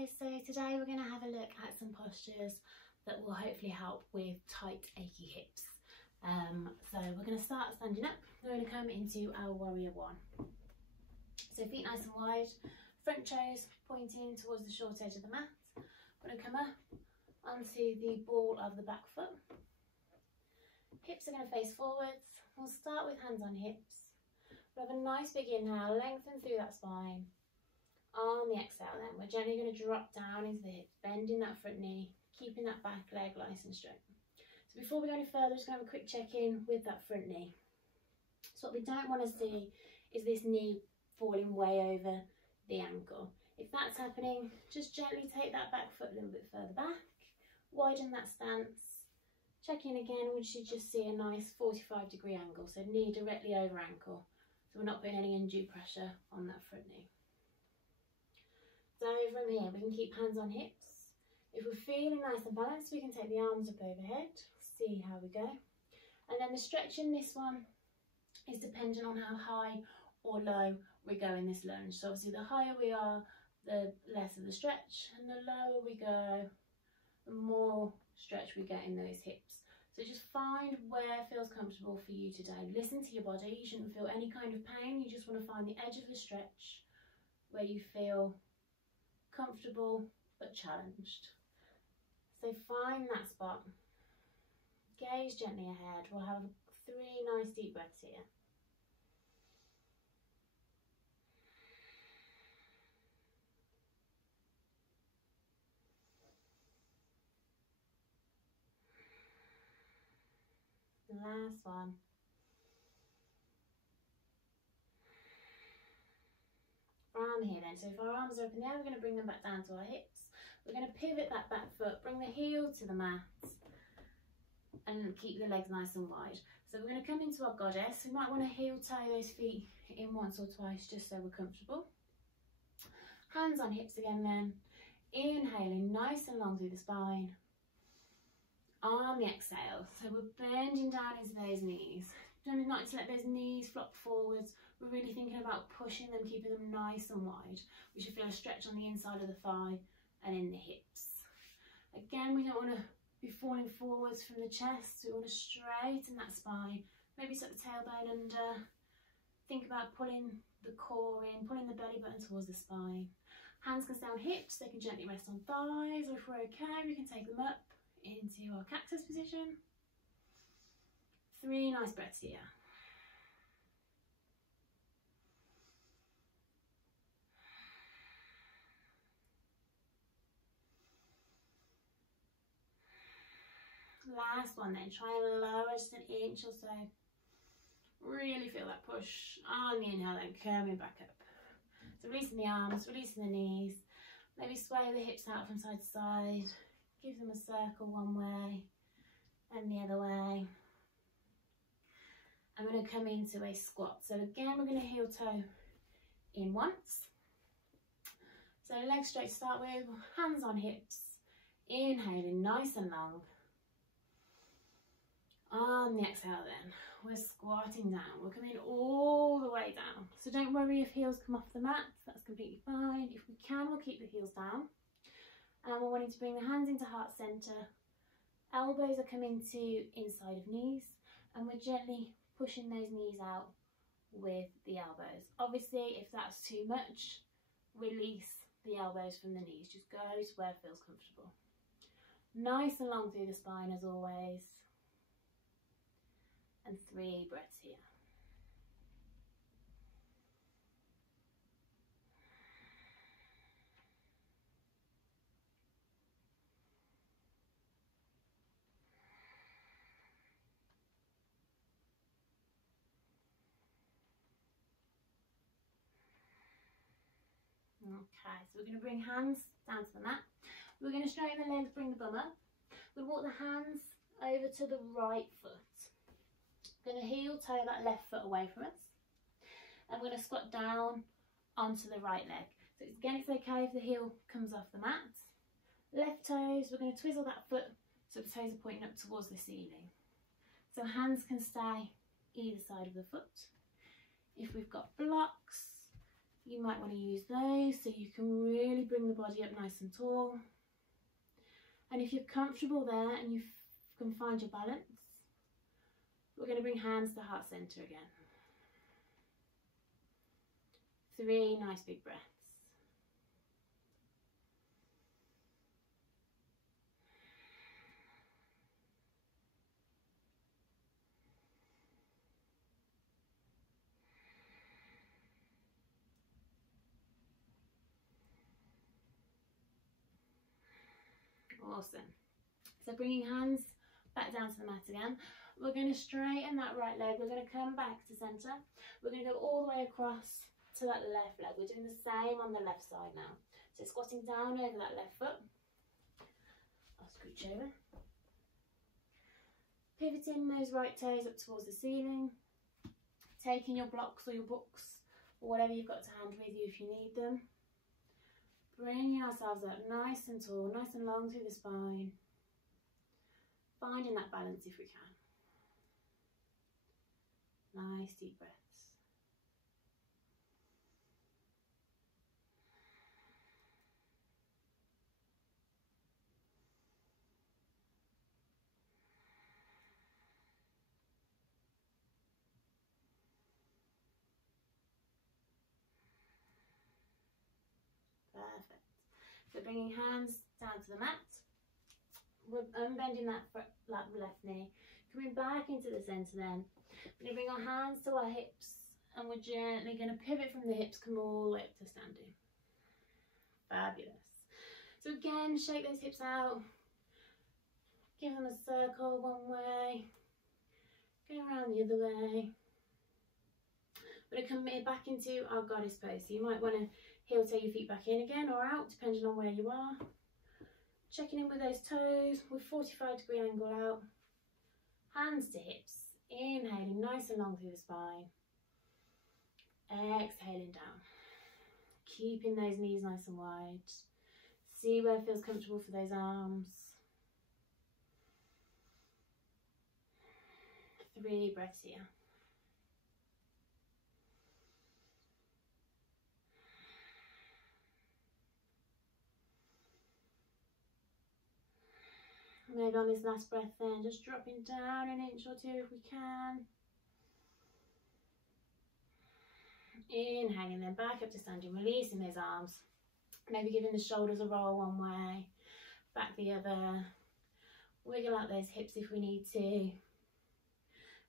guys, so today we're going to have a look at some postures that will hopefully help with tight, achy hips. So we're going to start standing up. We're going to come into our warrior one. So feet nice and wide, front toes pointing towards the short edge of the mat. We're going to come up onto the ball of the back foot. Hips are going to face forwards. We'll start with hands on hips. We'll have a nice big inhale, lengthen through that spine. On the exhale then, we're gently going to drop down into the hips, bending that front knee, keeping that back leg nice and straight. So before we go any further, just going to have a quick check-in with that front knee. So what we don't want to see is this knee falling way over the ankle. If that's happening, just gently take that back foot a little bit further back, widen that stance, check in again, we should just see a nice 45-degree angle, so knee directly over ankle, so we're not putting any undue pressure on that front knee. So from here, we can keep hands on hips. If we're feeling nice and balanced, we can take the arms up overhead, see how we go. And then the stretch in this one is dependent on how high or low we go in this lunge. So obviously the higher we are, the less of the stretch, and the lower we go, the more stretch we get in those hips. So just find where feels comfortable for you today. Listen to your body. You shouldn't feel any kind of pain. You just want to find the edge of the stretch where you feel comfortable but challenged. So find that spot. Gaze gently ahead. We'll have 3 nice deep breaths here. Last one. From here then, so if our arms are up in the air, we're going to bring them back down to our hips. We're going to pivot that back foot, bring the heel to the mat, and keep the legs nice and wide. So we're going to come into our goddess. We might want to heel toe those feet in once or twice just so we're comfortable. Hands on hips again then. Inhaling nice and long through the spine. On the exhale, so we're bending down into those knees. Don't like to let those knees flop forwards. We're really thinking about pushing them, keeping them nice and wide. We should feel a stretch on the inside of the thigh and in the hips. Again, we don't want to be falling forwards from the chest. We want to straighten that spine. Maybe tuck the tailbone under. Think about pulling the core in, pulling the belly button towards the spine. Hands can stay on hips. They can gently rest on thighs, or if we're okay, we can take them up into our cactus position. 3 nice breaths here. Last one then, try and lower just an inch or so. Really feel that push on the inhale then coming back up. So releasing the arms, releasing the knees, maybe sway the hips out from side to side. Give them a circle one way and the other way. I'm going to come into a squat. So again, we're going to heel toe in once. So legs straight to start with, hands on hips. Inhaling nice and long. On the exhale then, we're squatting down. We're coming all the way down. So don't worry if heels come off the mat, that's completely fine. If we can, we'll keep the heels down. And we're wanting to bring the hands into heart center. Elbows are coming to inside of knees, and we're gently pushing those knees out with the elbows. Obviously, if that's too much, release the elbows from the knees. Just go to where it feels comfortable. Nice and long through the spine as always. And 3 breaths here. Okay, so we're going to bring hands down to the mat. We're going to straighten the legs, bring the bum up. We'll walk the hands over to the right foot. We're going to heel toe that left foot away from us. And we're going to squat down onto the right leg. So again, it's okay if the heel comes off the mat. Left toes, we're going to twizzle that foot so the toes are pointing up towards the ceiling. So hands can stay either side of the foot. If we've got blocks, you might want to use those so you can really bring the body up nice and tall. And if you're comfortable there and you can find your balance, we're going to bring hands to heart center again. 3 nice big breaths. Awesome. So bringing hands back down to the mat again. We're going to straighten that right leg. We're going to come back to center. We're going to go all the way across to that left leg. We're doing the same on the left side now. So squatting down over that left foot. I'll scooch over. Pivoting those right toes up towards the ceiling. Taking your blocks or your books or whatever you've got to hand with you if you need them. Bringing ourselves up nice and tall, nice and long through the spine. Finding that balance if we can. Nice deep breaths. Perfect. So bringing hands down to the mat. We're unbending that left knee. Coming back into the centre then. We're going to bring our hands to our hips and we're gently going to pivot from the hips, come all the way up to standing. Fabulous. So again, shake those hips out. Give them a circle one way. Go around the other way. We're going to come back into our goddess pose. So you might want to heel toe your feet back in again or out, depending on where you are. Checking in with those toes with 45-degree angle out. Hands to hips. Inhaling nice and long through the spine. Exhaling down. Keeping those knees nice and wide. See where it feels comfortable for those arms. 3 breaths here. Maybe on this last breath then, just dropping down an inch or 2 if we can. Inhaling then back up to standing, releasing those arms. Maybe giving the shoulders a roll one way, back the other. Wiggle out those hips if we need to.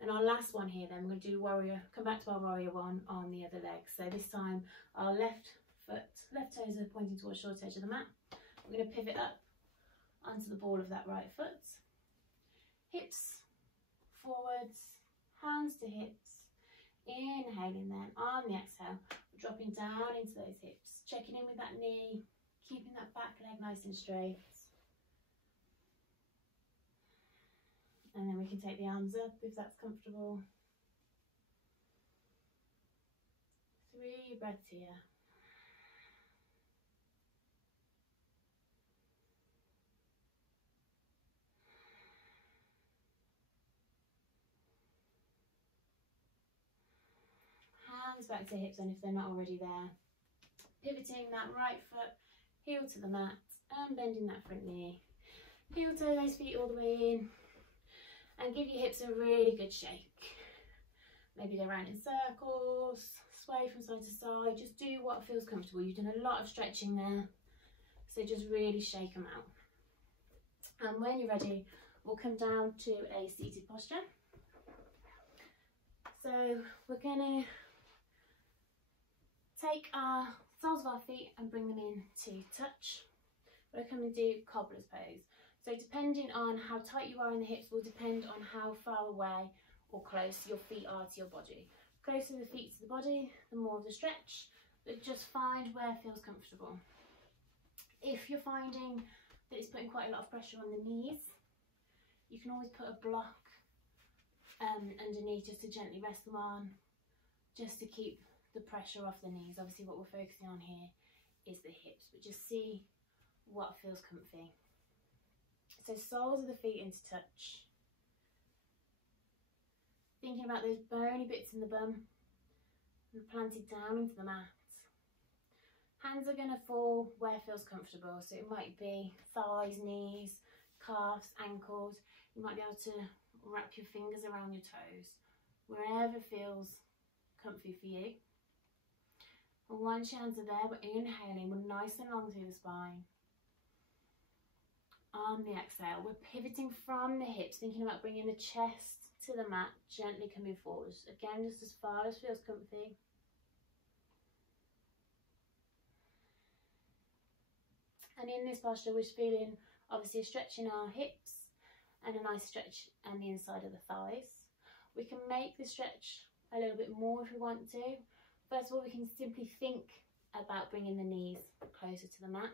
And our last one here then, we're going to do warrior, come back to our warrior one on the other leg. So this time our left toes are pointing towards short edge of the mat. We're going to pivot up onto the ball of that right foot. Hips forwards, hands to hips. Inhaling then on the exhale, dropping down into those hips. Checking in with that knee, keeping that back leg nice and straight. And then we can take the arms up if that's comfortable. 3 breaths here. Hands back to hips, and if they're not already there, pivoting that right foot, heel to the mat, and bending that front knee. Heel toe those feet all the way in, and give your hips a really good shake. Maybe go around in circles, sway from side to side, just do what feels comfortable. You've done a lot of stretching there, so just really shake them out. And when you're ready, we'll come down to a seated posture. So we're going to take our soles of our feet and bring them in to touch. We're going to do cobbler's pose. So depending on how tight you are in the hips will depend on how far away or close your feet are to your body. Closer the feet to the body, the more of the stretch, but just find where feels comfortable. If you're finding that it's putting quite a lot of pressure on the knees, you can always put a block underneath just to gently rest them on, just to keep the pressure off the knees. Obviously what we're focusing on here is the hips, but just see what feels comfy. So soles of the feet into touch. Thinking about those bony bits in the bum and planted down into the mat. Hands are going to fall where feels comfortable. So it might be thighs, knees, calves, ankles. You might be able to wrap your fingers around your toes, wherever feels comfy for you. And once your hands are there, we're inhaling, we're nice and long through the spine. On the exhale, we're pivoting from the hips, thinking about bringing the chest to the mat, gently coming forwards. Again, just as far as feels comfy. And in this posture, we're feeling obviously a stretch in our hips and a nice stretch on the inside of the thighs. We can make the stretch a little bit more if we want to. First of all, we can simply think about bringing the knees closer to the mat.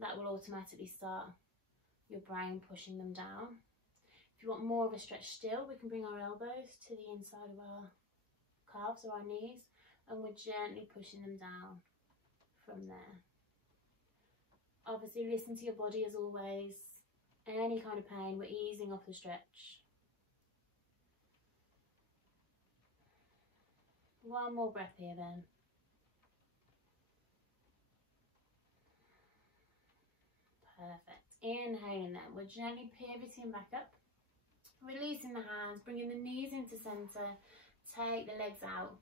That will automatically start your brain pushing them down. If you want more of a stretch still, we can bring our elbows to the inside of our calves or our knees, and we're gently pushing them down from there. Obviously, listen to your body as always. Any kind of pain, we're easing off the stretch. One more breath here then. Perfect. Inhaling then, we're gently pivoting back up, releasing the hands, bringing the knees into centre, take the legs out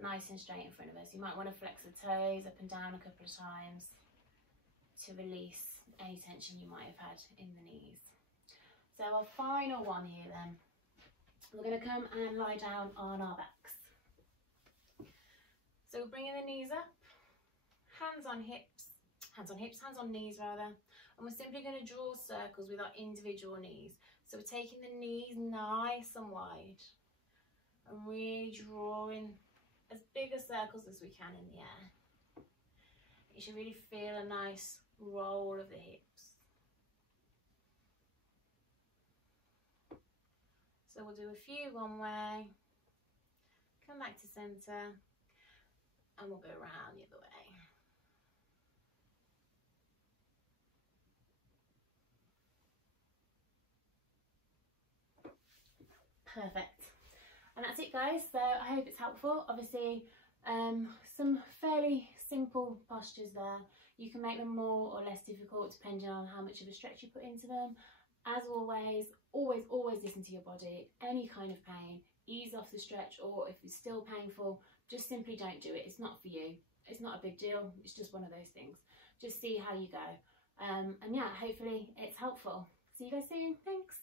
nice and straight in front of us. You might want to flex the toes up and down a couple of times to release any tension you might have had in the knees. So our final one here then, we're going to come and lie down on our backs. So we're bringing the knees up, hands on knees rather, and we're simply going to draw circles with our individual knees. So we're taking the knees nice and wide and really drawing as big a circles as we can in the air. You should really feel a nice roll of the hips. So we'll do a few one way, come back to centre, and we'll go around the other way. Perfect. And that's it, guys. So I hope it's helpful. Obviously, some fairly simple postures there. You can make them more or less difficult depending on how much of a stretch you put into them. As always, always listen to your body. Any kind of pain, ease off the stretch, or if it's still painful, just simply don't do it. It's not for you. It's not a big deal. It's just one of those things. Just see how you go. And yeah, hopefully it's helpful. See you guys soon. Thanks.